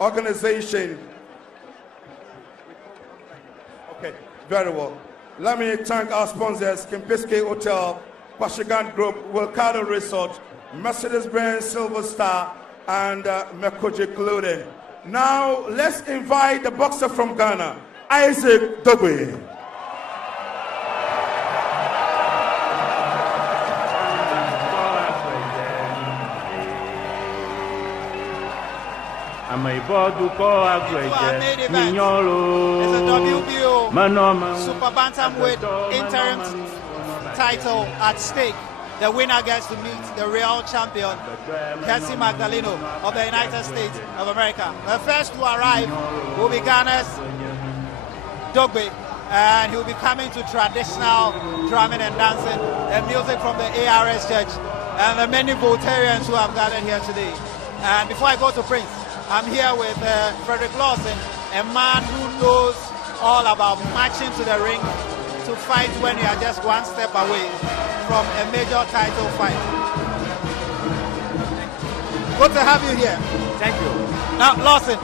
organization. Okay, very well. Let me thank our sponsors, Kempiske Hotel, Pashagan Group, Wilcado Resort, Mercedes-Benz Silver Star, and Mekoji Clothing. Now, let's invite the boxer from Ghana, Isaac Dogboe. It's a WBO Super Bantamweight Interim title at stake. The winner gets to meet the real champion, Cassie Magdaleno of the United States of America. The first to arrive will be Ghana's Dogboe, and he will be coming to traditional drumming and dancing, and music from the ARS Church, and the many Voltarians who have gathered here today. And before I go to Prince, I'm here with Frederick Lawson, a man who knows all about marching to the ring to fight when you are just one step away from a major title fight. Good to have you here. Thank you. Now, Lawson,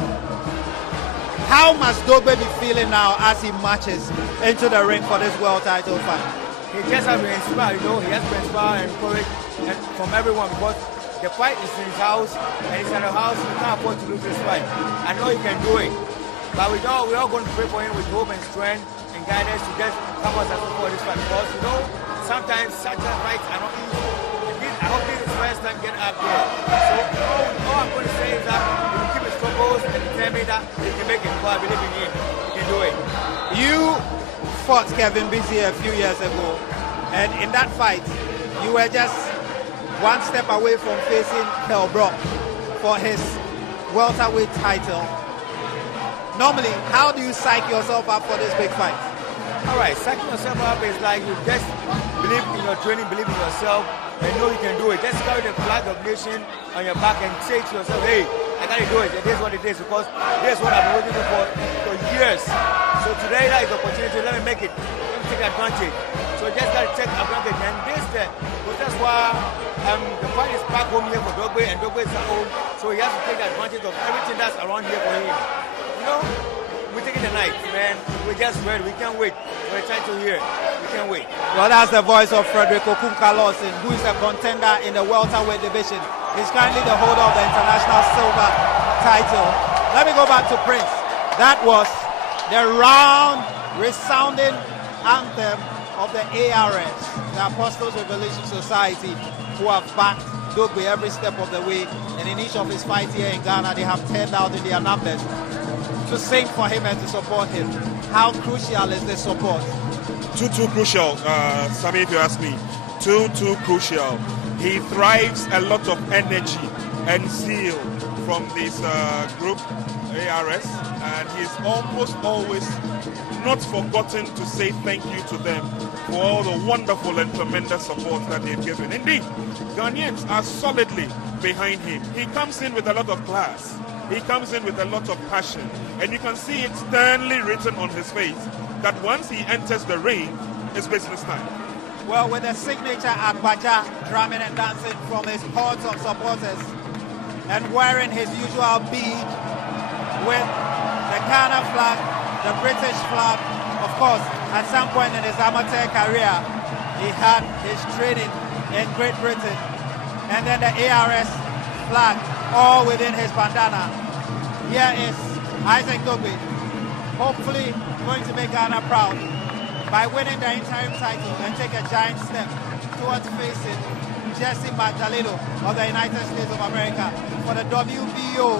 how must Dogboe be feeling now as he marches into the ring for this world title fight? He just has to inspire, he has to inspire and encourage from everyone, because the fight is in his house, and he's at the house. He can't afford to lose this fight. I know he can do it, but we're all going to pray for him with hope and strength and guidance to just come us for this fight, because sometimes such a fights are not easy. I hope this is the first time getting up here. So all I'm going to say is that if you keep his focus and determine that he can make it, because I believe in him. He can do it. You fought Kevin Busy a few years ago, and in that fight, you were just one step away from facing Kell Brook for his welterweight title. Normally, how do you psych yourself up for this big fight? All right, psyching yourself up is like you just believe in your training, believe in yourself, and know you can do it. Just carry the flag of nation on your back and say to yourself, hey, I gotta do it. It is what it is, because this is what I've been waiting for years. So today, that is the opportunity. Let me make it. Let me take advantage. So just gotta take advantage. And that's why the fight is back home here for Dogboe, and Dogboe is at home. So he has to take advantage of everything that's around here for him. We're taking the night, man. We're just ready. We can't wait. We're title here. We can't wait. Well, that's the voice of Frederick Okunka Lawson, who is a contender in the welterweight division. He's currently the holder of the international silver title. Let me go back to Prince. That was the round, resounding anthem of the ARS, the Apostles Revelation Society, who have backed Dogboe every step of the way. And in each of his fights here in Ghana, they have turned out in their numbers to sing for him and to support him. How crucial is this support? Too crucial, Sammy, if you ask me. Too crucial. He thrives a lot of energy and zeal from this group, ARS, and he's almost always not forgotten to say thank you to them for all the wonderful and tremendous support that they've given. Indeed, Ghanaians are solidly behind him. He comes in with a lot of class. He comes in with a lot of passion, and you can see it sternly written on his face that once he enters the ring, it's business time. Well, with the signature Agbaja drumming and dancing from his hordes of supporters, and wearing his usual bead with the Ghana flag, the British flag. Of course, at some point in his amateur career, he had his training in Great Britain, and then the ARS flag, all within his bandana. Here is Isaac Dogboe, hopefully going to make Ghana proud by winning the interim title and take a giant step towards facing Jesse Magdaleno of the United States of America for the WBO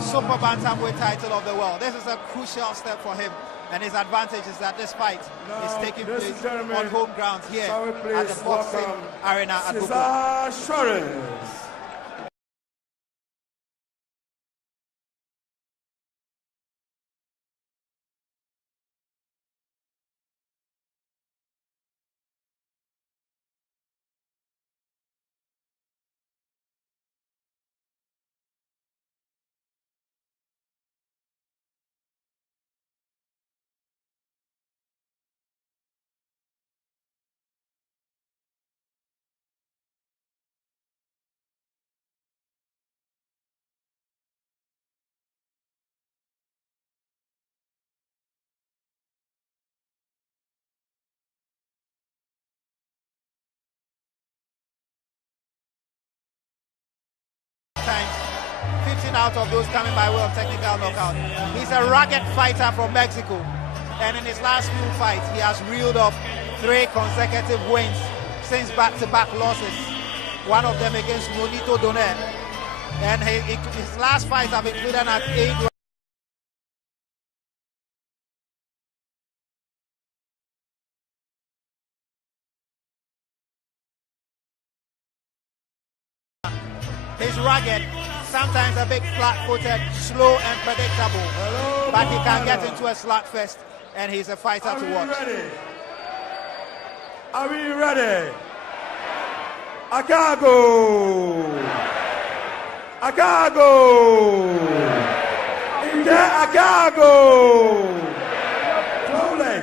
Super Bantamweight title of the world. This is a crucial step for him, and his advantage is that this fight is taking place on home ground here at the boxing arena at Juarez. 16 out of those coming by way of technical knockout. He's a rugged fighter from Mexico, and in his last few fights, he has reeled off 3 consecutive wins since back-to-back losses. One of them against Monito Donet, and his last fights have included at 8. He's rugged, sometimes a bit flat-footed, slow and predictable, but he can get into a slugfest, and he's a fighter to watch. Are we ready? Akago! Akago! Akago! Slowly.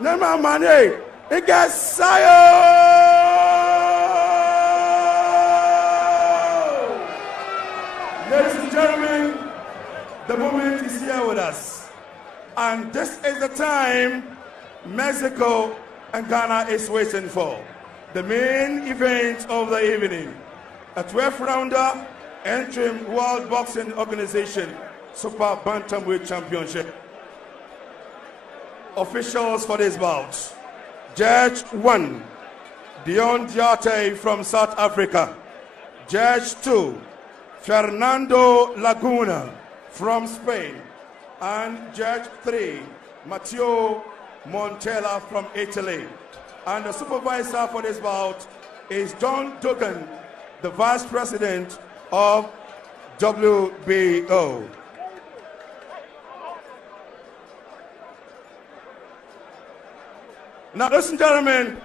Nema Mane. It gets Sayo! Ladies and gentlemen, the moment is here with us. And this is the time Mexico and Ghana is waiting for. The main event of the evening, a 12th rounder Interim World Boxing Organization Super Bantamweight Championship. Officials for this bout: Judge 1, Dion Diate from South Africa. Judge 2, Fernando Laguna from Spain. And Judge 3, Matteo Montella from Italy. And the supervisor for this bout is John Dugan, the Vice President of WBO. Now, ladies and gentlemen,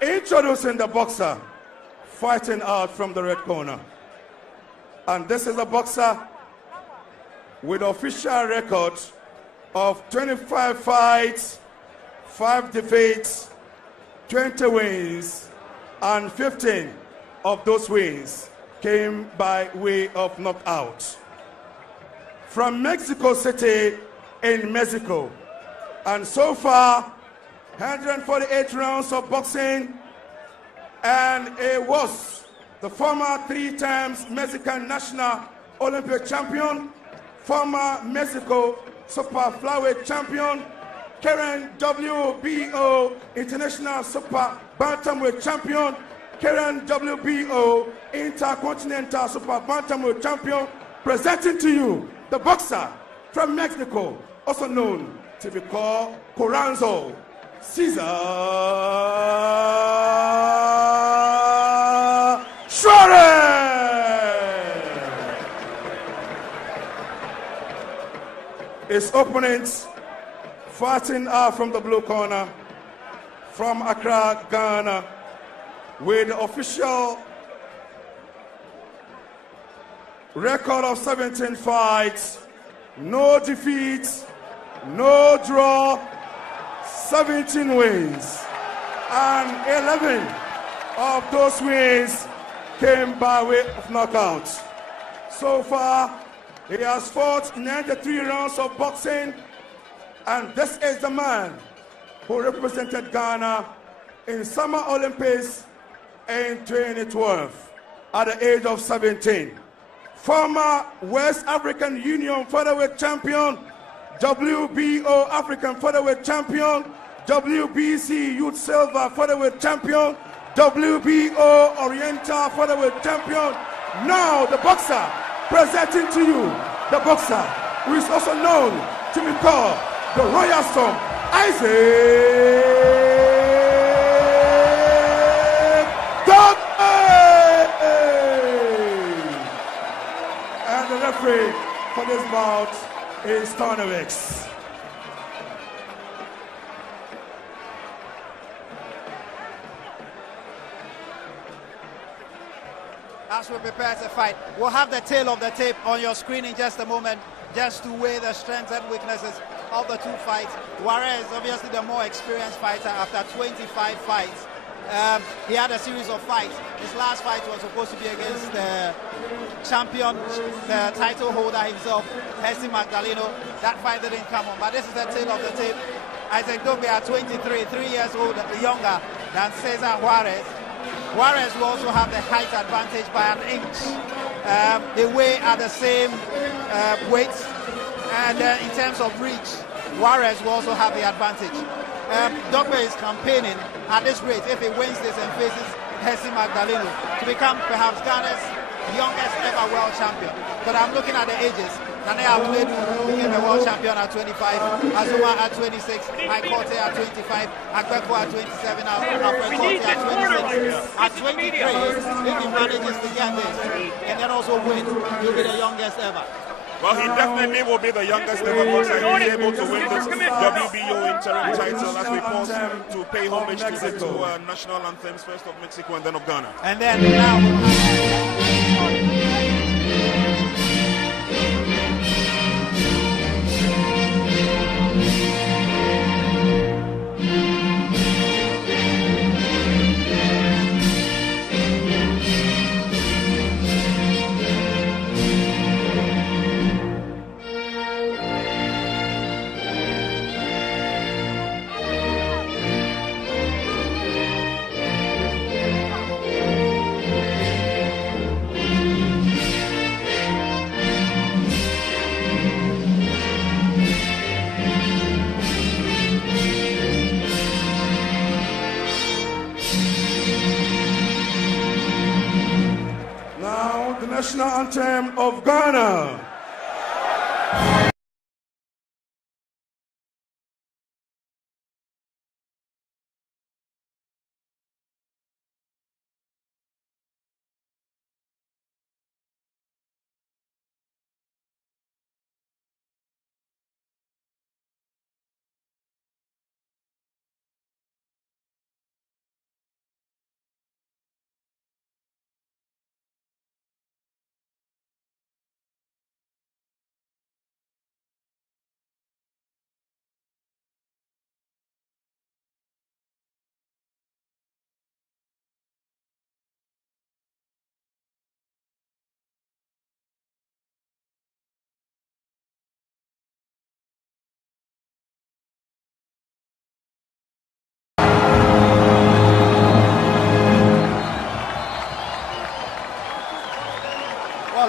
introducing the boxer fighting out from the red corner. And this is a boxer with official record of 25 fights, 5 defeats, 20 wins, and 15 of those wins came by way of knockout. From Mexico City in Mexico. And so far, 148 rounds of boxing, and it was the former 3 times Mexican National Olympic champion, former Mexico Super Flyweight champion, current WBO International Super Bantamweight champion, current WBO Intercontinental Super Bantamweight champion, presenting to you the boxer from Mexico, also known to be called Coranzo, Cesar Juarez. His opponents fighting out from the blue corner, from Accra, Ghana, with the official record of 17 fights, no defeats, no draw, 17 wins, and 11 of those wins came by way of knockout. So far, he has fought 93 rounds of boxing, and this is the man who represented Ghana in Summer Olympics in 2012 at the age of 17. Former West African Union featherweight champion, WBO African featherweight champion, WBC Youth Silver featherweight champion, WBO Oriental featherweight champion. Now the boxer presenting to you, the boxer who is also known to be called the Royal Storm, Isaac Dogboe. And the referee for this bout is Tornavix. As we prepare to fight, we'll have the tail of the tape on your screen in just a moment, just to weigh the strengths and weaknesses of the 2 fights. Juarez, obviously the more experienced fighter after 25 fights. He had a series of fights. His last fight was supposed to be against the champion, the title holder himself, Hesty Magdaleno. That fight didn't come on, but this is the tail of the tape. Isaac Dogboe at 23, 3 years old, younger than Cesar Juarez. Juarez will also have the height advantage by an inch. They weigh at the same weights, and in terms of reach, Juarez will also have the advantage. Dogboe is campaigning at this rate, if he wins this and faces Jesse Magdaleno, to become perhaps Ghana's youngest ever world champion. But I'm looking at the ages. Nane Abledu became a world champion at 25, Azuma at 26, Aikote at 25, Agbeko at 27, Alfred Corte at 26. At 23, if he manages to get this and then also win, he'll be the youngest ever. Well, he definitely will be the youngest ever boxer. He's able to win this WBO interim title as we pause to pay homage to the two national anthems, first of Mexico and then of Ghana. And then now... National anthem of Ghana.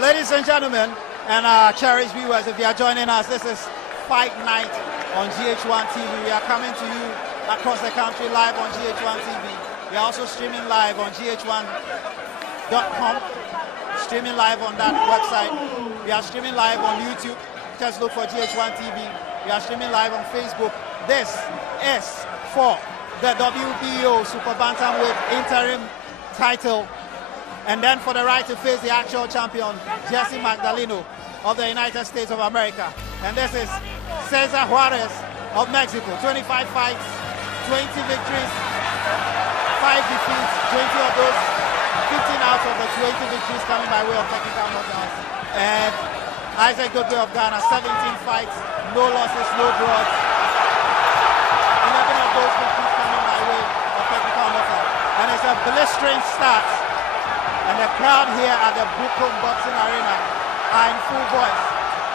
Ladies and gentlemen, and cherished viewers, if you are joining us, this is Fight Night on GH1 TV. We are coming to you across the country live on GH1 TV. We are also streaming live on gh1.com, streaming live on that website. We are streaming live on YouTube. Just look for GH1 TV. We are streaming live on Facebook. This is for the WBO Super Bantamweight Interim title, and then for the right to face the actual champion, Jesse Magdaleno of the United States of America. And this is Cesar Juarez of Mexico. 25 fights, 20 victories, 5 defeats, 20 of those, 15 out of the 20 victories coming by way of technical knockouts. And Isaac Dogboe of Ghana, 17 fights, no losses, no draws. 11 of those victories coming by way of technical knockout. And it's a blistering start. And the crowd here at the Brooklyn Boxing Arena are in full voice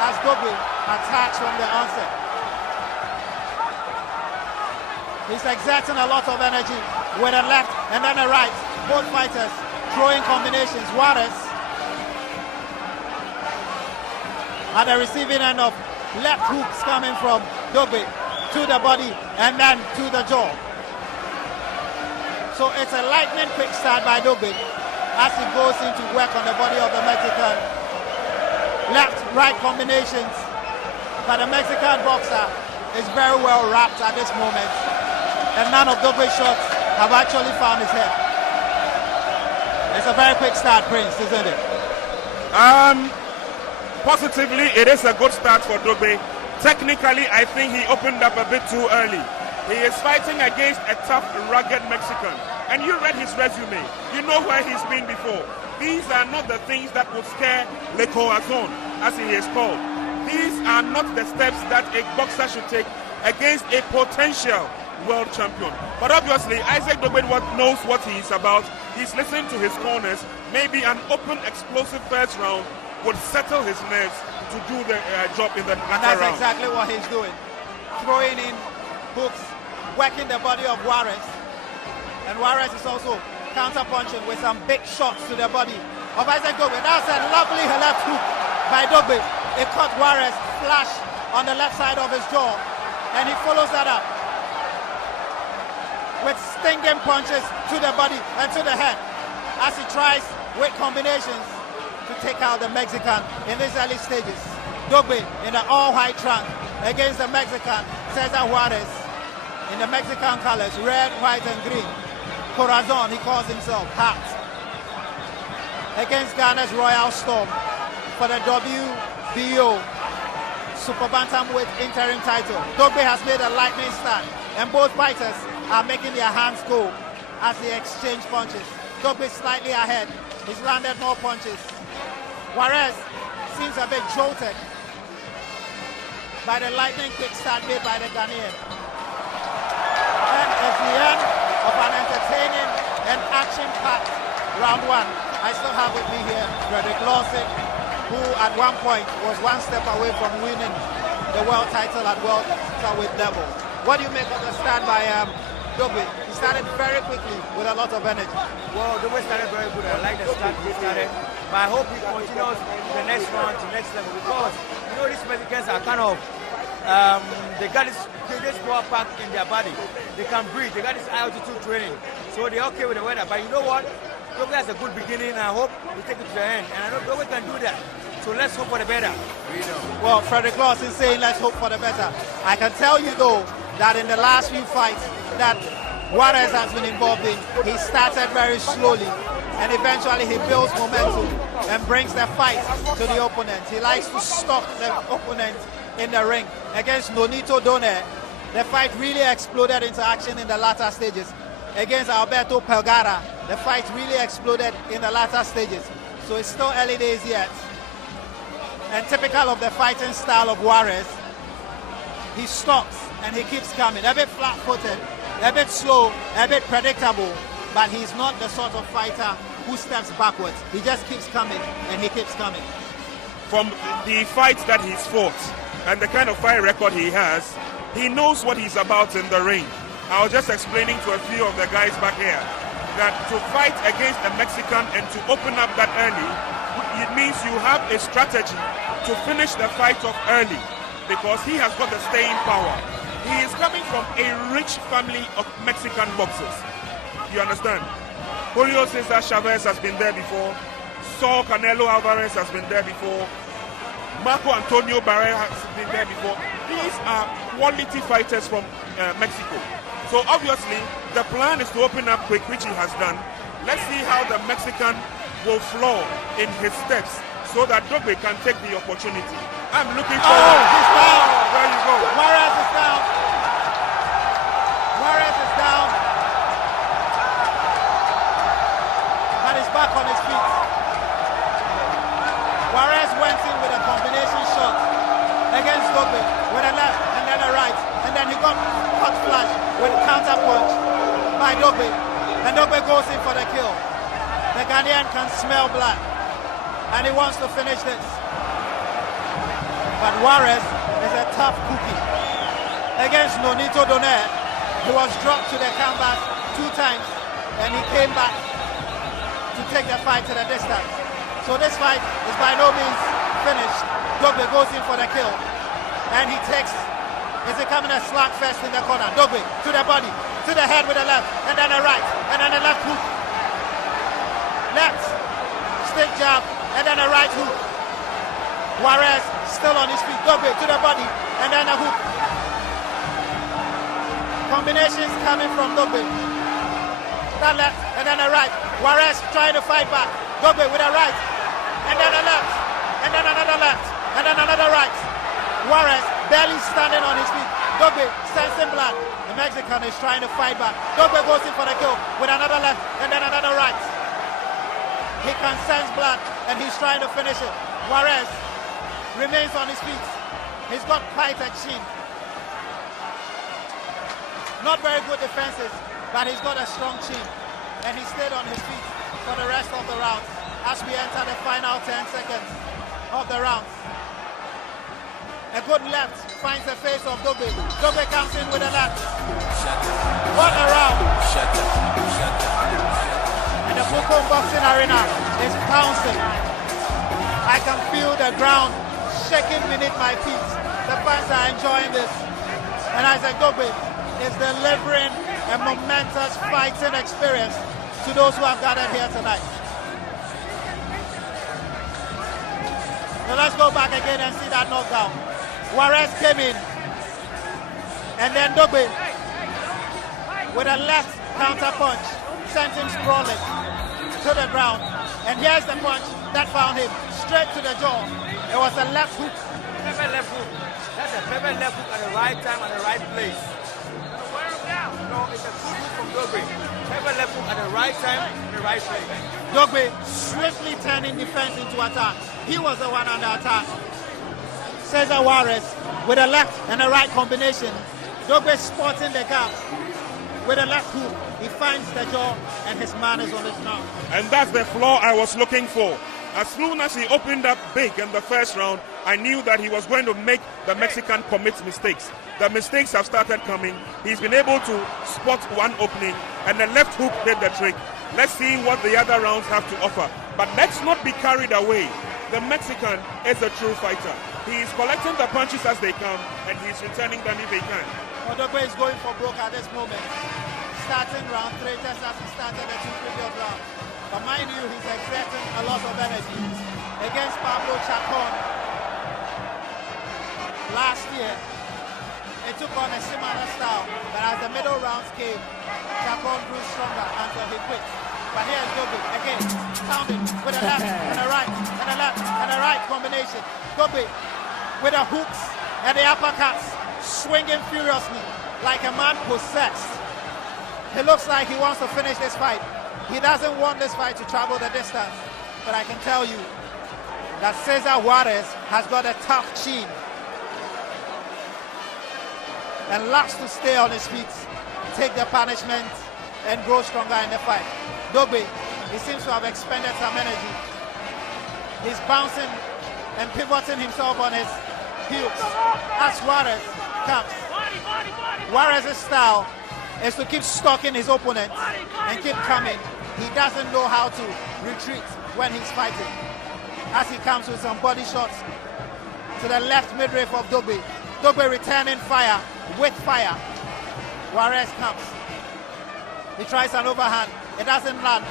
as Dogboe attacks from the onset. He's exerting a lot of energy with a left and then a right. Both fighters throwing combinations. Juarez at the receiving end of left hooks coming from Dogboe to the body and then to the jaw. So it's a lightning quick start by Dogboe as he goes into work on the body of the Mexican. Left-right combinations, but the Mexican boxer is very well wrapped at this moment, and none of Dogboe's shots have actually found his head. It's a very quick start, Prince, isn't it? Positively, it is a good start for Dogboe. Technically, I think he opened up a bit too early. He is fighting against a tough, rugged Mexican. And you read his resume. You know where he's been before. These are not the things that would scare Le Corazon, as he is called. These are not the steps that a boxer should take against a potential world champion. But obviously, Isaac Dogboe knows what he is about. He's listening to his corners. Maybe an open, explosive first round would settle his nerves to do the job in the latter round. That's exactly what he's doing. Throwing in hooks, working the body of Juarez. And Juarez is also counter-punching with some big shots to the body of Isaac Dogboe. That's a lovely left hook by Dogboe. It caught Juarez flush on the left side of his jaw, and he follows that up with stinging punches to the body and to the head as he tries with combinations to take out the Mexican in these early stages. Dogboe in the all-white trunk against the Mexican Cesar Juarez in the Mexican colors, red, white, and green. Corazon, he calls himself, hat. Against Ghana's Royal Storm for the WBO Super Bantamweight Interim title. Dogboe has made a lightning start, and both fighters are making their hands go as they exchange punches. Dogboe slightly ahead. He's landed more punches. Juarez seems a bit jolted by the lightning kick start made by the Ghanaian. And at the end of an entertaining and action-packed round one, I still have with me here Frederick Lawson, who at one point was one step away from winning the world title at welterweight level. What do you make of the start by Dogboe? He started very quickly with a lot of energy. Well, Dogboe started very good. I like the start he started. But I hope he continues the next round to next level, because you know these Mexicans are kind of they got this power pack in their body. They can breathe. They got this altitude training, so they're okay with the weather. But you know what? Dogboe has a good beginning, and I hope we take it to the end. And I know Dogboe can do that. So let's hope for the better. Well, Frederick Lawson saying let's hope for the better. I can tell you though that in the last few fights that Juarez has been involved in, he started very slowly, and eventually he builds momentum and brings the fight to the opponent. He likes to stop the opponent in the ring. Against Nonito Donaire, the fight really exploded into action in the latter stages. Against Alberto Pelgara, the fight really exploded in the latter stages. So it's still early days yet. And typical of the fighting style of Juarez, he stops and he keeps coming. A bit flat-footed, a bit slow, a bit predictable, but he's not the sort of fighter who steps backwards. He just keeps coming and he keeps coming. From the fights that he's fought and the kind of fight record he has, he knows what he's about in the ring. I was just explaining to a few of the guys back here that to fight against a Mexican and to open up that early, it means you have a strategy to finish the fight off early, because he has got the staying power. He is coming from a rich family of Mexican boxers. You understand? Julio Cesar Chavez has been there before. Saul Canelo Alvarez has been there before. Marco Antonio Barrera has been there before. These are quality fighters from Mexico. So obviously, the plan is to open up quick, which he has done. Let's see how the Mexican will flow in his steps so that Dogboe can take the opportunity. I'm looking forward. Oh, he's down. There you go. Juarez is down. Juarez is down. But he's back on his feet. Juarez went in with a combination shot against Dogboe with a left and then a right. And then he got hot flash with a counter punch by Dogboe. And Dogboe goes in for the kill. The Ghanaian can smell blood, and he wants to finish this. But Juarez is a tough cookie. Against Nonito Donaire, he was dropped to the canvas 2 times, and he came back to take the fight to the distance. So this fight is by no means finished. Dogboe goes in for the kill, and he takes, is it coming a slap fest in the corner? Dogboe to the body, to the head with a left, and then a right, and then a left hook. Left, stick jab, and then a right hook. Juarez still on his feet. Dogboe to the body, and then a hook. Combinations coming from Dogboe. That left, and then a right. Juarez trying to fight back. Dogboe with a right, and then a left, and then another left, and then another right. Juarez barely standing on his feet. Dogboe sensing blood. The Mexican is trying to fight back. Dogboe goes in for the kill with another left, and then another right. He can sense blood, and he's trying to finish it. Juarez remains on his feet. He's got quite a chin. Not very good defenses, but he's got a strong chin. And he stayed on his feet for the rest of the round as we enter the final 10 seconds of the round. A good left finds the face of Dogboe. Dogboe comes in with a left. What a round! In the Bukom Boxing Arena. is pouncing. I can feel the ground shaking beneath my feet. The fans are enjoying this. And Isaac Dogboe is delivering a momentous fighting experience to those who have gathered here tonight. Now let's go back again and see that knockdown. Juarez came in, and then Dogboe, with a left counter punch, sent him sprawling to the ground. And here's the punch that found him straight to the jaw. It was a left hook. Pepper left hook. That's a pepper left hook at the right time and the right place. No, it's a good hook from Dogboe. Pepper left hook at the right time and the right place. Dogboe swiftly turning defense into attack. He was the one under attack. Cesar Juarez with a left and a right combination. Dogboe spotting the gap with a left hook. He finds the jaw and his man is on his ground. And that's the flaw I was looking for. As soon as he opened up big in the first round, I knew that he was going to make the Mexican commit mistakes. The mistakes have started coming. He's been able to spot one opening, and the left hook did the trick. Let's see what the other rounds have to offer. But let's not be carried away. The Mexican is a true fighter. He is collecting the punches as they come, and he's returning them if he can. Dogboe is going for broke at this moment. Starting round 3 just as he started the 2 previous rounds. But mind you, he's exerting a lot of energy. Against Pablo Chacon last year, it took on a similar style. But as the middle rounds came, Chacon grew stronger until he quit. But here's Dogboe again, pounding with a left and a right and a left and a right combination. Dogboe with the hooks and the uppercuts, swinging furiously like a man possessed. He looks like he wants to finish this fight. He doesn't want this fight to travel the distance. But I can tell you that Cesar Juarez has got a tough chin and loves to stay on his feet, take the punishment, and grow stronger in the fight. Dogboe, he seems to have expended some energy. He's bouncing and pivoting himself on his heels as Juarez comes. Juarez's style is to keep stalking his opponent and keep coming. He doesn't know how to retreat when he's fighting. As he comes with some body shots to the left midriff of Dogboe. Dogboe returning fire with fire. Juarez comes. He tries an overhand. It doesn't land.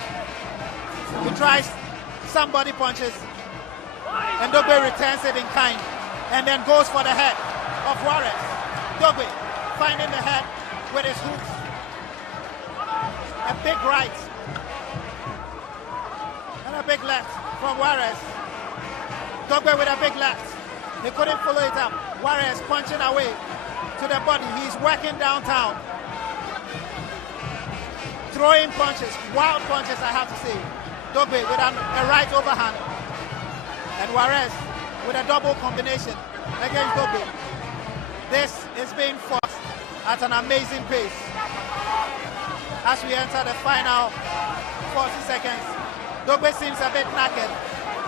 He tries some body punches. And Dogboe returns it in kind. And then goes for the head of Juarez. Dogboe finding the head with his hooks. A big right. And a big left from Juarez. Dogboe with a big left. He couldn't follow it up. Juarez punching away to the body. He's working downtown. Throwing punches, wild punches, I have to say. Dogboe with a right overhand. And Juarez with a double combination against Dogboe. This is being fought at an amazing pace. As we enter the final 40 seconds, Dogboe seems a bit knackered,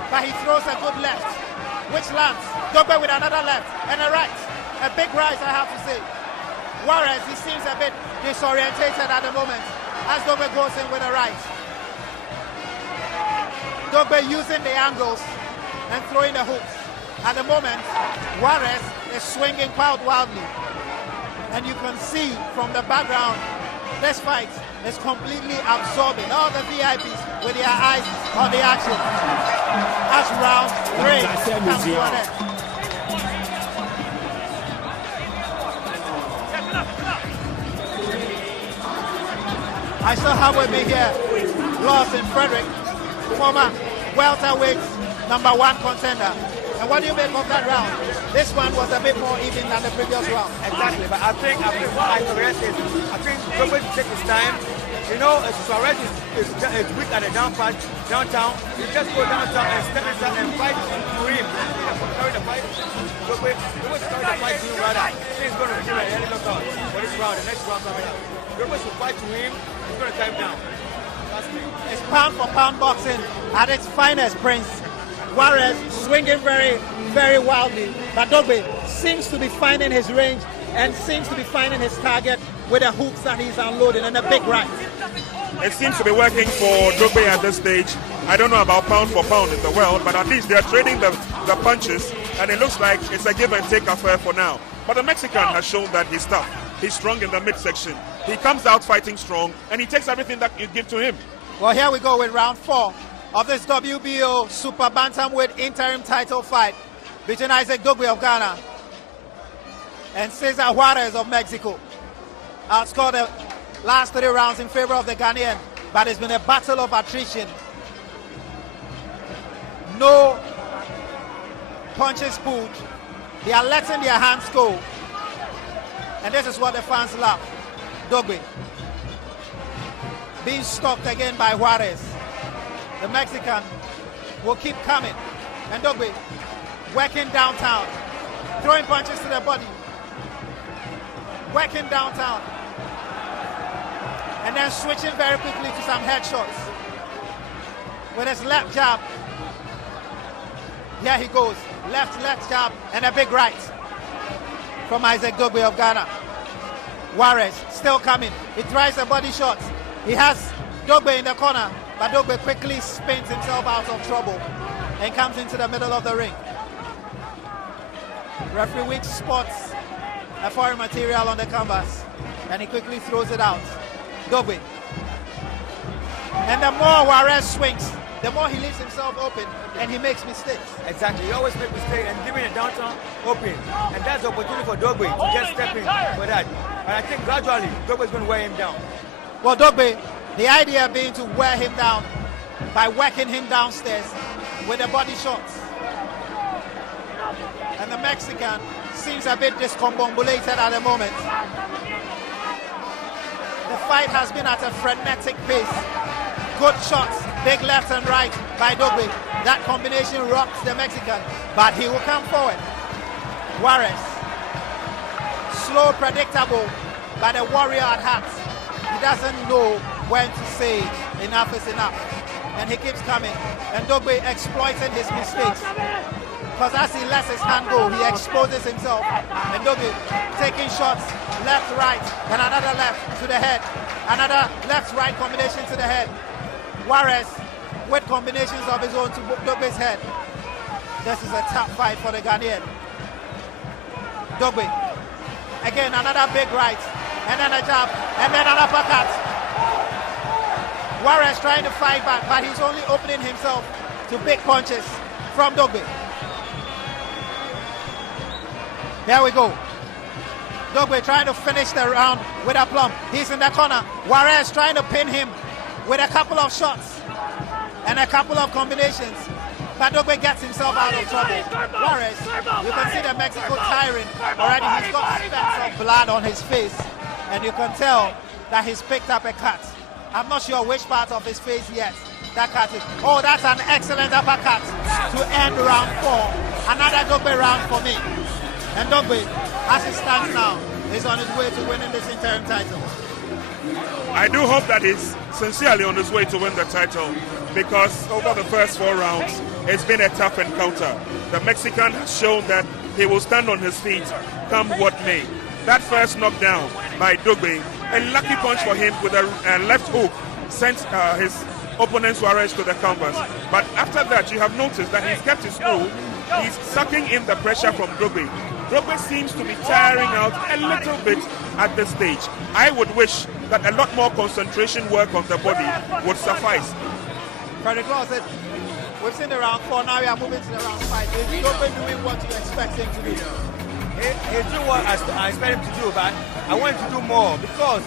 but he throws a good left, which lands. Dogboe with another left and a right. A big right, I have to say. Juarez, he seems a bit disorientated at the moment as Dogboe goes in with a right. Dogboe using the angles and throwing the hooks. At the moment, Juarez is swinging quite wildly. And you can see from the background, this fight is completely absorbing all the VIPs with their eyes on the action. As round 3 comes to an end. I still have with me here Lawson Frederick, former welterweight #1 contender. And what do you make of that round? This one was a bit more even than the previous round. Exactly, but I think what I suggest is, I think Dogboe to take his time. You know, Juarez is weak at the downtown. You just go downtown and step inside and fight to him. Carry the fight. Dogboe carry the fight to him rather. He's going to do a early knockout for this round, the next round coming up. Dogboe should fight to him. He's going to time down. It's pound for pound boxing at its finest, Prince. Juarez swinging very, very wildly, but Dogboe seems to be finding his range and seems to be finding his target with the hooks that he's unloading and a big right. It seems to be working for Dogboe at this stage. I don't know about pound for pound in the world, but at least they're trading the punches, and it looks like it's a give and take affair for now. But the Mexican has shown that he's tough. He's strong in the midsection. He comes out fighting strong, and he takes everything that you give to him. Well, here we go with round 4 of this WBO Super Bantamweight interim title fight between Isaac Dogboe of Ghana and Cesar Juarez of Mexico. Outscored the last 3 rounds in favor of the Ghanaian, but it's been a battle of attrition. No punches pulled. They are letting their hands go. And this is what the fans love. Dogboe being stopped again by Juarez. The Mexican will keep coming. And Dogboe working downtown, throwing punches to the body, working downtown, and then switching very quickly to some headshots with his left jab. Here he goes, left jab, and a big right from Isaac Dogboe of Ghana. Juarez still coming. He tries the body shots. He has Dogboe in the corner, but Dogboe quickly spins himself out of trouble and comes into the middle of the ring. Referee Weeks spots a foreign material on the canvas, and he quickly throws it out. Dogboe. And the more Juarez swings, the more he leaves himself open, and he makes mistakes. Exactly, he always makes mistakes and leaving the downtown open. And that's the opportunity for Dogboe to just step in for that. And I think gradually, Dogboe is going to wear him down. Well, Dogboe, the idea being to wear him down by working him downstairs with the body shots. And the Mexican seems a bit discombobulated at the moment. The fight has been at a frenetic pace. Good shots, big left and right by Dogboe. That combination rocks the Mexican, but he will come forward. Juarez, slow, predictable, but a warrior at heart. He doesn't know when to say enough is enough, and he keeps coming. And Dogboe exploiting his mistakes, because as he lets his hand go, he exposes himself. And Dogboe taking shots left, right, and another left to the head, another left-right combination to the head. Juarez with combinations of his own to Dogboe's head. This is a tough fight for the Ghanaian. Dogboe, again another big right, and then a jab, and then an uppercut. Juarez trying to fight back, but he's only opening himself to big punches from Dogboe. Here we go. Dogboe trying to finish the round with a plumb. He's in the corner. Juarez trying to pin him with a couple of shots and a couple of combinations. But Dogboe gets himself out of trouble. Juarez, you can see the Mexico tiring already. He's got specks of blood on his face, and you can tell that he's picked up a cut. I'm not sure which part of his face yet that cut is. Oh, that's an excellent uppercut to end round 4. Another Dogboe round for me. And Dogboe, as it stands now, is on his way to winning this interim title. I do hope that he's sincerely on his way to win the title, because over the first 4 rounds, it's been a tough encounter. The Mexican has shown that he will stand on his feet, come what may. That first knockdown by Dogboe, a lucky punch for him with a left hook, sent his opponent Juarez to the canvas. But after that, you have noticed that he's kept his cool. He's sucking in the pressure from Dogboe. Dogboe seems to be tiring out a little bit at this stage. I would wish that a lot more concentration work on the body would suffice. Frederick Law said, we've seen the round 4, now we are moving to the round 5. Is Dogboe doing what you expect him to do? He's doing what I expect him to do, but I want him to do more, because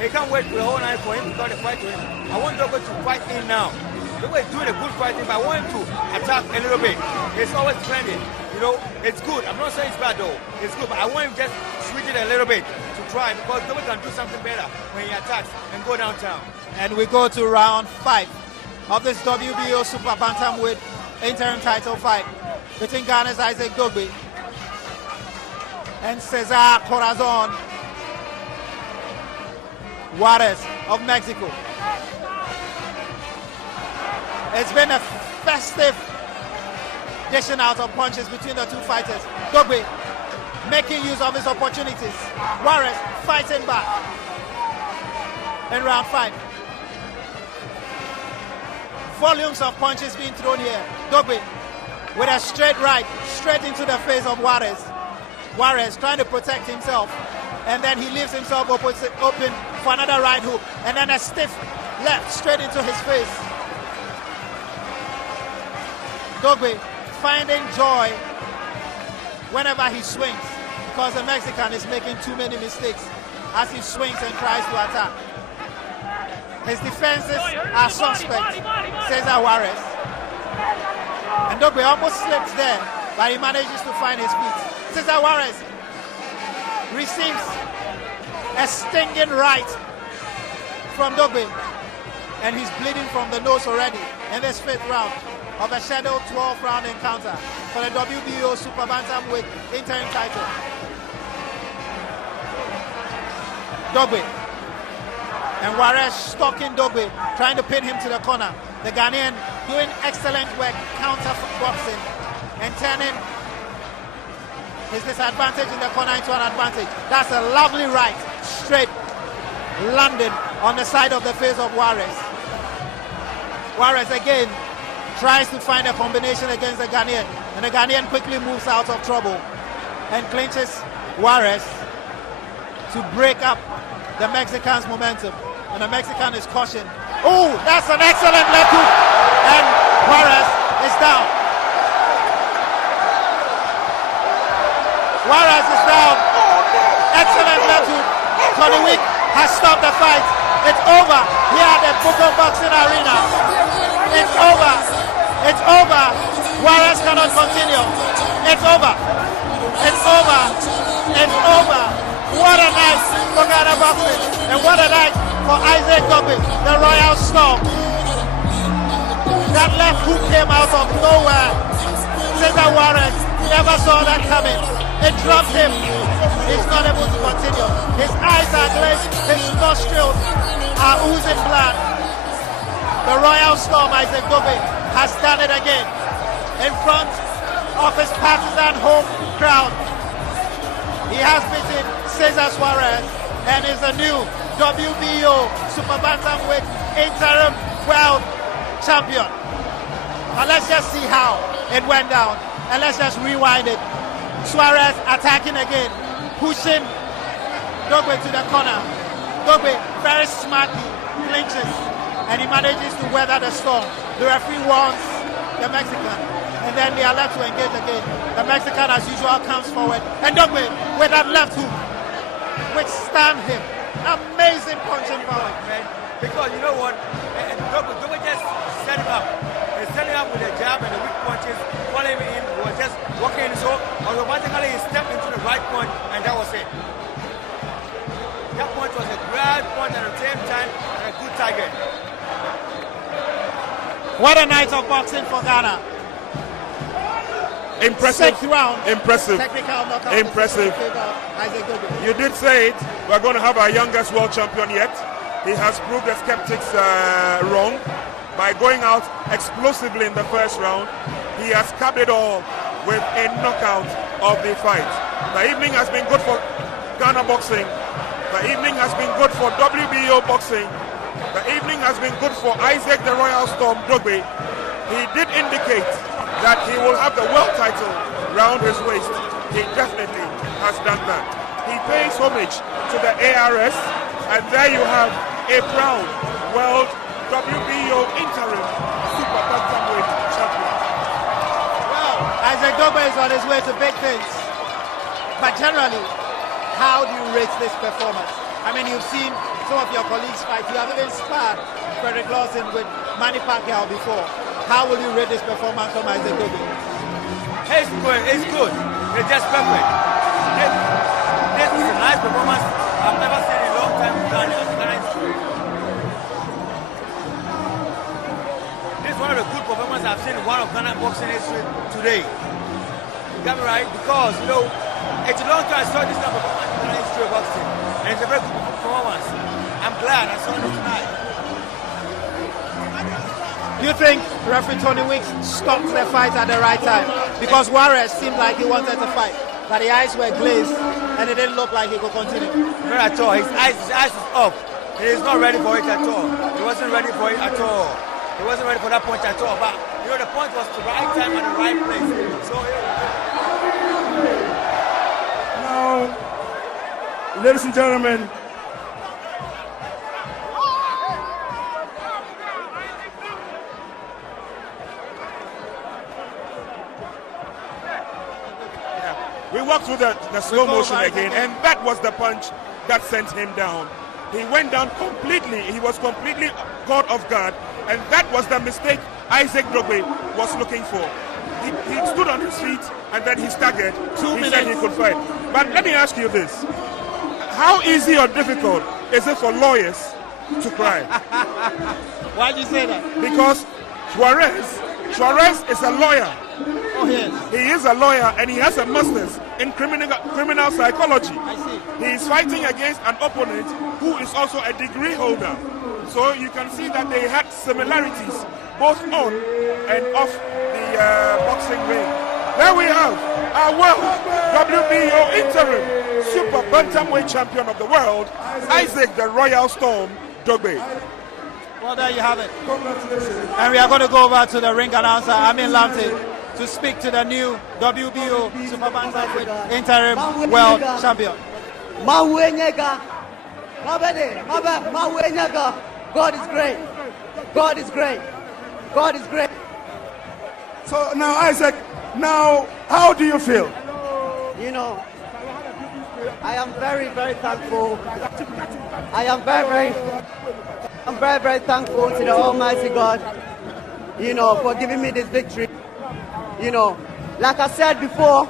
he can't wait for the whole night for him to start the fight to him. I want Dogboe to fight in now. Dogboe is doing a good fighting, but I want him to attack a little bit. He's always defending. You know, it's good. I'm not saying it's bad though. It's good, but I want him just switch it a little bit to try, because Dogboe can do something better when he attacks and go downtown. And we go to round 5 of this WBO Super Bantamweight interim title fight between Ghana's Isaac Dogboe and Cesar Corazon Juarez of Mexico. It's been a festive dishing out of punches between the two fighters. Dogboe making use of his opportunities. Juarez fighting back in round 5. volumes of punches being thrown here. Dogboe with a straight right, straight into the face of Juarez. Juarez trying to protect himself, and then he leaves himself open for another right hook, and then a stiff left straight into his face. Dogboe finding joy whenever he swings, because the Mexican is making too many mistakes as he swings and tries to attack. His defenses are suspect, Cesar Juarez. And Dogboe almost slips there, but he manages to find his feet. Cesar Juarez receives a stinging right from Dogboe, and he's bleeding from the nose already in this 5th round of a scheduled 12-round encounter for the WBO Super Bantamweight Interim title. Dogboe and Juarez stalking Dogboe, trying to pin him to the corner. The Ghanaian doing excellent work counter boxing and turning his disadvantage in the corner into an advantage. That's a lovely right, straight, landed on the side of the face of Juarez. Juarez again tries to find a combination against the Ghanaian, and the Ghanaian quickly moves out of trouble and clinches Juarez to break up the Mexican's momentum. And the Mexican is cautioned. Oh, that's an excellent left hook, and Juarez is down. Juarez is down. Excellent left hook. Tony Wick has stopped the fight. It's over here at the Booker Boxing Arena. It's over. It's over. Juarez cannot continue. It's over. It's over. It's over. What a night for Ghana boxing, and what a night for Isaac Dogboe, the Royal Storm. That left hook came out of nowhere. Cesar Juarez never saw that coming. It dropped him. He's not able to continue. His eyes are glazed. His nostrils are oozing blood. The Royal Storm, Isaac Dogboe, has done it again in front of his partisan home crowd. He has beaten Cesar Juarez and is the new WBO Super Bantamweight Interim World Champion. And let's just see how it went down. And let's just rewind it. Juarez attacking again, pushing Dogboe to the corner. Dogboe very smartly clinches, and he manages to weather the storm. The referee warns the Mexican, and then they are left to engage again. The Mexican, as usual, comes forward, and Dogboe with that left hook, which stunned him. Amazing punching power, man. Because you know what? Dogboe just set him up. He set him up with a jab and the weak punches, following him in. He was just walking, so automatically he stepped into the right punch, and that was it. That punch was a great punch at the same time, and a good target. What a night of boxing for Ghana. Impressive. 6th round. Impressive. Technical knockout. Impressive. Isaac Dogboe. You did say it. We're going to have our youngest world champion yet. He has proved the skeptics wrong by going out explosively in the first round. He has capped it all with a knockout of the fight. The evening has been good for Ghana boxing. The evening has been good for WBO boxing. The evening has been good for Isaac the Royal Storm Dogboe. He did indicate that he will have the world title round his waist. He definitely has done that. He pays homage to the ARS, and there you have a proud world WBO Interim Super Bantamweight champion. Well, Isaac Dogboe is on his way to big things. But generally, how do you rate this performance? I mean, you've seen some of your colleagues fight. You have even sparred Frederick Lawson with Manny Pacquiao before. How will you rate this performance from Isaac Dogboe? It's good. It's good. It's just perfect. This is a nice performance I've never seen in a long time in Ghana history. This is one of the good performances I've seen in one of Ghana boxing history today. You got me right? Because, you know, it's a long time I saw this kind of performance in Ghana history of boxing. And it's a very good performance. I'm glad I saw it tonight. Do you think referee Tony Wicks stopped the fight at the right time? Because Juarez seemed like he wanted to fight, but the eyes were glazed and it didn't look like he could continue. Not at all. His eyes is up. He is not ready for it at all. He wasn't ready for it at all. He wasn't ready for that punch at all. But you know, the punch was the right time and the right place. So Now, ladies and gentlemen, we walked through the slow motion again, and that was the punch that sent him down. He went down completely. He was completely caught off guard, and that was the mistake Isaac Dogboe was looking for. He stood on his feet, and then he staggered. 2 minutes. He said he could fight. But let me ask you this. How easy or difficult is it for lawyers to cry? Why do you say that? Because Juarez is a lawyer. Oh, yes. He is a lawyer, and he has a master's in criminal psychology. I see. He is fighting against an opponent who is also a degree holder. So you can see that they had similarities both on and off the boxing ring. There we have our world WBO Interim Super Bantamweight Champion of the world, Isaac the Royal Storm Dogboe. Well, there you have it. And we are going to go over to the ring announcer, Amin Lamte, to speak to the new WBO Super Bantamweight Interim World Champion. God is great. God is great. God is great. so now Isaac, now how do you feel? You know, I am very, very thankful. I am very, very thankful to the Almighty God, you know, for giving me this victory. You know, like I said before,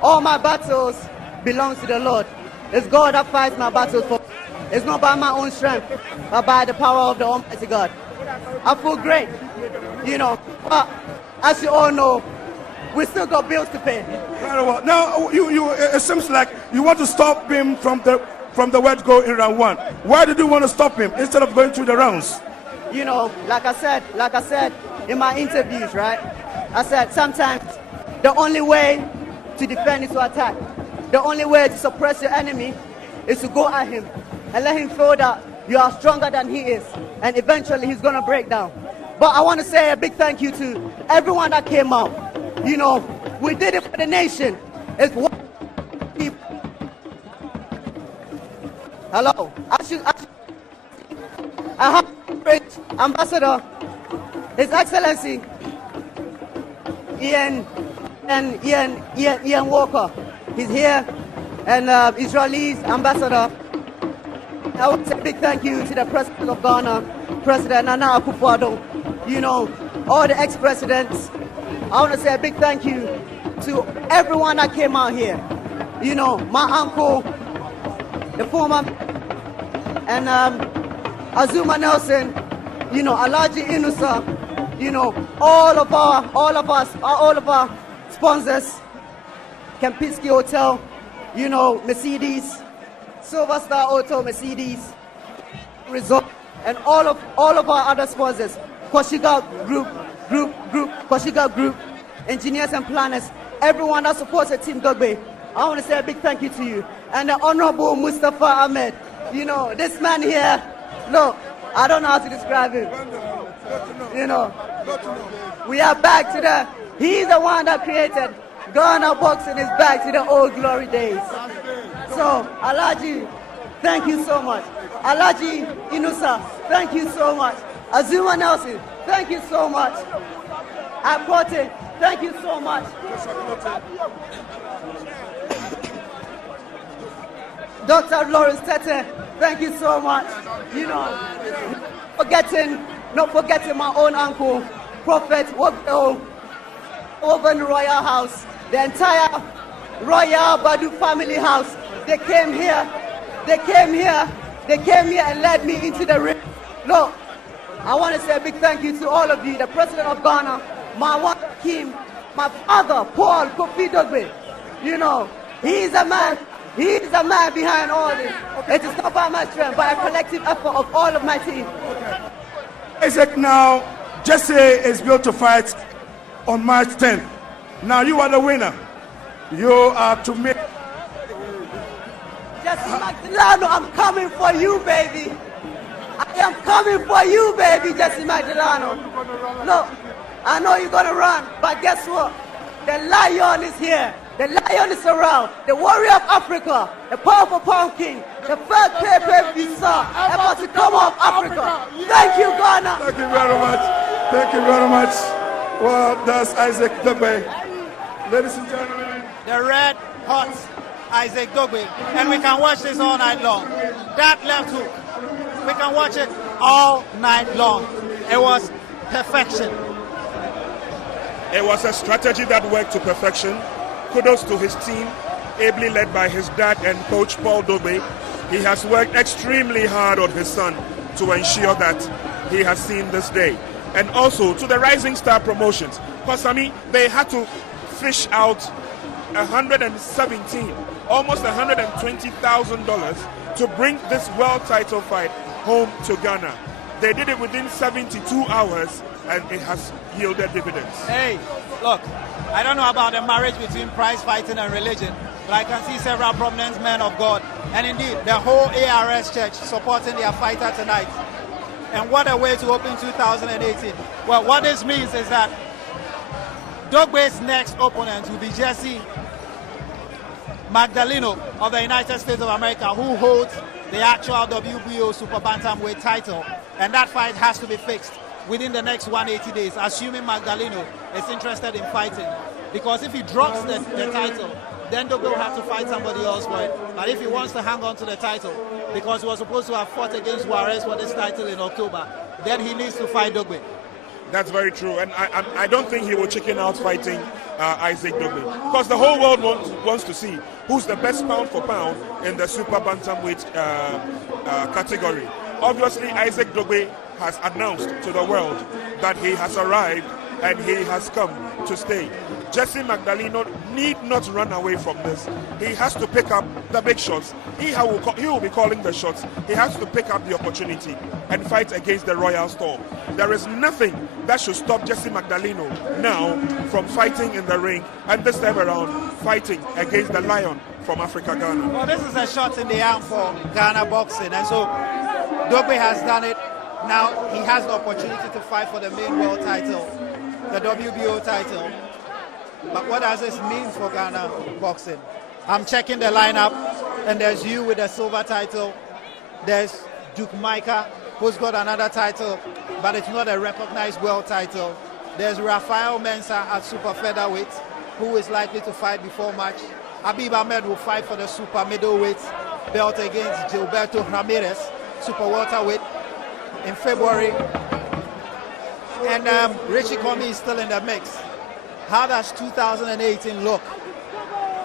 all my battles belong to the Lord. It's God that fights my battles for me. It's not by my own strength, but by the power of the Almighty God. I feel great, you know, but as you all know, we still got bills to pay. Very well. Now, it seems like you want to stop him from the word go in round one. Why did you want to stop him instead of going through the rounds? You know, like I said in my interviews, right? I said sometimes the only way to defend is to attack. The only way to suppress your enemy is to go at him and let him feel that you are stronger than he is, and eventually he's gonna break down. But I want to say a big thank you to everyone that came out. You know, we did it for the nation. It's one people. Hello. I have great Ambassador, His Excellency Ian Walker. He's here, and Israeli's ambassador. I want to say a big thank you to the President of Ghana, President Nana Akufo-Addo. You know, all the ex-presidents. I want to say a big thank you to everyone that came out here. You know, my uncle, the former, and Azuma Nelson, you know, Alaji Inusa, you know, all of our sponsors, Kempinski Hotel, you know, Mercedes, Silver Star Auto, Mercedes, Resort, and all of our other sponsors, Kwashiga Group, engineers and planners, everyone that supports the Team Dogboe. I want to say a big thank you to you. And the Honorable Mustafa Ahmed, you know, this man here, look, I don't know how to describe him. You know, we are back to he's the one that created Ghana boxing is back to the old glory days. So, Alaji, thank you so much. Alaji Inusa, thank you so much. Azuma Nelson, thank you so much. Apote, thank you so much. Dr. Lawrence Tete, thank you so much. You know, not forgetting my own uncle, Prophet Dogboe, over in the Royal House, the entire Royal Badu family house. They came here and led me into the ring. Look, I want to say a big thank you to all of you, the President of Ghana, my wife Kim, my father Paul Kofi Dogboe. You know, he's a man behind all this. It is not by my strength, by a collective effort of all of my team. Isaac, now Jesse is built to fight on March 10th. Now you are the winner. You are to make. Jesse Magdaleno, I'm coming for you, baby. I am coming for you, baby, Jesse Magdaleno. Look, I know you're gonna run, but guess what? The lion is here. The lion is around. The warrior of Africa, the powerful pound king, the first pay-per-view star about to come off Africa. Thank you, Ghana. Thank you very much. Thank you very much. Well, that's Isaac Dogboe. Ladies and gentlemen, The red hot Isaac Dogboe. And we can watch this all night long. That left hook, we can watch it all night long. It was perfection. It was a strategy that worked to perfection. Kudos to his team, ably led by his dad and coach Paul Dogboe. He has worked extremely hard on his son to ensure that he has seen this day. And also to the Rising Star Promotions. Kwasami, they had to fish out $117, almost $120,000 to bring this world title fight home to Ghana. They did it within 72 hours and it has yielded dividends. Hey, look, I don't know about the marriage between prize fighting and religion, but I can see several prominent men of God, and indeed the whole ARS church supporting their fighter tonight. And what a way to open 2018. Well, what this means is that Dogboe's next opponent will be Jesse Magdaleno of the United States of America, who holds the actual WBO Super Bantamweight title. And that fight has to be fixed within the next 180 days, assuming Magdaleno is interested in fighting. Because if he drops the title, then Dogboe will have to fight somebody else for it. But if he wants to hang on to the title, because he was supposed to have fought against Juarez for this title in October, then he needs to fight Dogboe. That's very true, and I don't think he will chicken out fighting Isaac Dogboe, because the whole world wants to see who's the best pound for pound in the Super Bantamweight category. Obviously, Isaac Dogboe has announced to the world that he has arrived and he has come to stay. Jesse Magdaleno need not run away from this. He has to pick up the big shots. He will be calling the shots. He has to pick up the opportunity and fight against the Royal Storm. There is nothing that should stop Jesse Magdaleno now from fighting in the ring, and this time around fighting against the Lion from Africa, Ghana. Well, this is a shot in the arm for Ghana boxing, and so Dogboe has done it. Now he has the opportunity to fight for the main world title, the WBO title. But what does this mean for Ghana boxing? I'm checking the lineup, and there's you with the silver title. There's Duke Micah, who's got another title, but it's not a recognized world title. There's Rafael Mensah at super featherweight, who is likely to fight before March. Habib Ahmed will fight for the super middleweight belt against Gilberto Ramirez, super welterweight, in February. And Richie Comey is still in the mix. How does 2018 look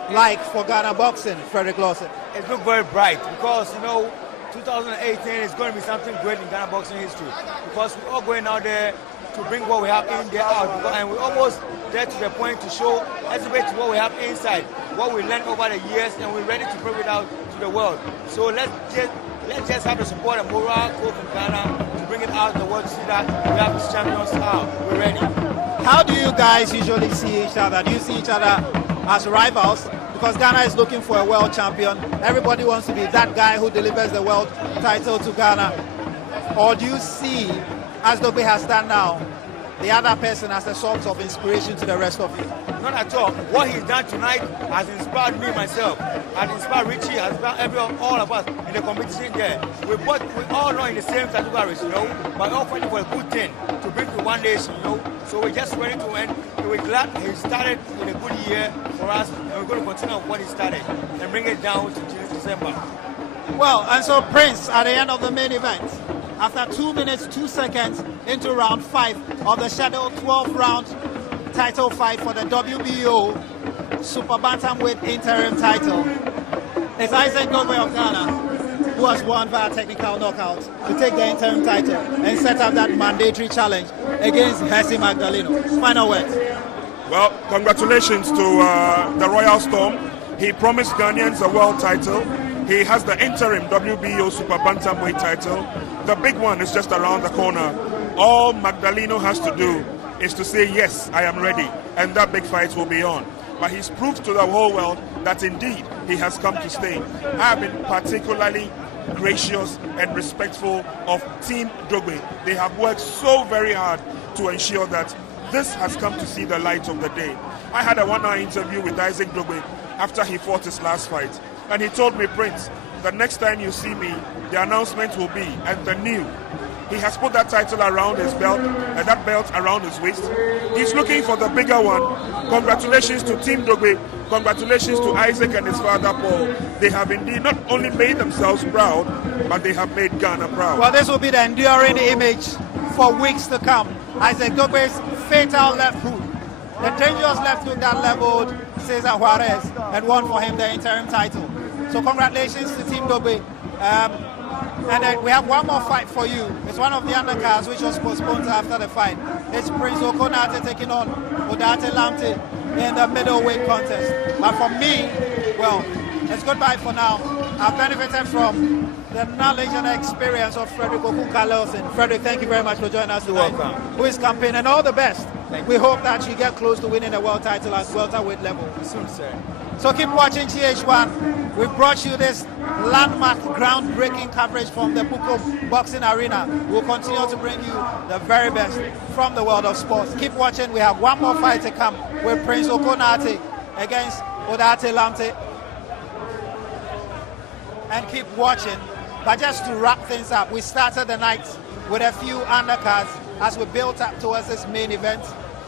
like for Ghana boxing, Frederick Lawson? It looks very bright because, 2018 is going to be something great in Ghana boxing history, because we're all going out there to bring what we have in there out, and we're almost there to the point to show, exhibit what we have inside, what we learned over the years, and we're ready to bring it out to the world. So let's just have the support and morale go from Ghana to bring it out to the world to see that we have these champions now. We're ready. How do you guys usually see each other? Do you see each other as rivals? Because Ghana is looking for a world champion. Everybody wants to be that guy who delivers the world title to Ghana. Or do you see, as Dogboe has done now, the other person as a source of inspiration to the rest of you? Not at all. What he's done tonight has inspired me myself, has inspired Richie, has inspired everyone, all of us in the competition there. We all know in the same categories, but all fighting for a good thing to bring to one nation, So we're just ready to end. We're glad he started in a good year for us, and we're going to continue what he started and bring it down to December. Well, and so Prince, at the end of the main event, after 2 minutes, 2 seconds into round 5 of the scheduled 12th round title fight for the WBO Super Bantamweight Interim title, it's Isaac Dogboe of Ghana, who has won via technical knockout to take the interim title and set up that mandatory challenge against Jesse Magdaleno. Final words. Well, congratulations to the Royal Storm. He promised Ghanaians a world title. He has the interim WBO Super Bantamweight title. The big one is just around the corner. All Magdaleno has to do is to say, yes, I am ready, and that big fight will be on. But he's proved to the whole world that indeed he has come to stay. I have been particularly gracious and respectful of Team Dogboe. They have worked so very hard to ensure that this has come to see the light of the day. I had a one-hour interview with Isaac Dogboe after he fought his last fight, and he told me, Prince, the next time you see me, the announcement will be at the new. He has put that title around his belt, and that belt around his waist. He's looking for the bigger one. Congratulations to Team Dogboe. Congratulations to Isaac and his father, Paul. They have indeed not only made themselves proud, but they have made Ghana proud. Well, this will be the enduring image for weeks to come. Isaac Dogboe's fatal left hook, the dangerous left hook that leveled Cesar Juarez and won for him the interim title. So congratulations to Team Dogboe. And then we have one more fight for you. It's one of the undercards which was postponed after the fight. It's Prince Okonate taking on Odate Lamte in the middleweight contest. But for me, well, it's goodbye for now. I've benefited from the knowledge and experience of Frederick Okuka-Lelson. Frederick, thank you very much for joining us tonight. Welcome. Who is campaigning, and all the best. We hope that you get close to winning the world title at welterweight level. Soon, sir. So keep watching GH1. We've brought you this landmark, groundbreaking coverage from the Buko Boxing Arena. We'll continue to bring you the very best from the world of sports. Keep watching. We have one more fight to come with Prince Okonate against Odate Lamte. And keep watching. But just to wrap things up, we started the night with a few undercards as we built up towards this main event.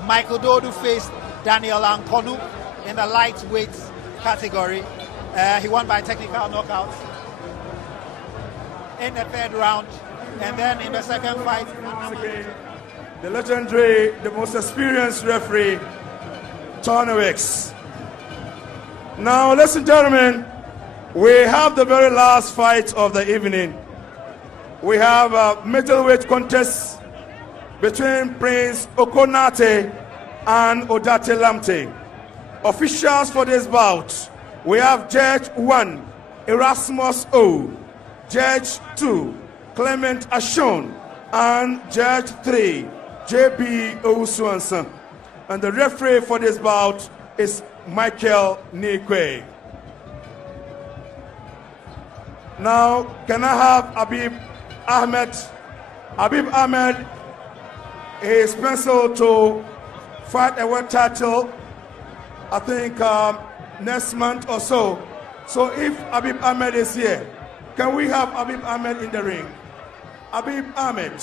Michael Dodu faced Daniel Ankonu in the lightweight category. He won by technical knockout in the third round. And then in the second fight, the legendary, the most experienced referee, Tony Wicks. Now, ladies and gentlemen, we have the very last fight of the evening. We have a middleweight contest between Prince Okonate and Odate Lamte. Officials for this bout, we have Judge 1, Erasmus O, Judge 2, Clement Ashon, and Judge 3, J.B. Owusu-Ansah. And the referee for this bout is Michael Nikwe. Now, can I have Habib Ahmed? Habib Ahmed is penciled to fight a world title, I think next month or so. So if Habib Ahmed is here, can we have Habib Ahmed in the ring? Habib Ahmed.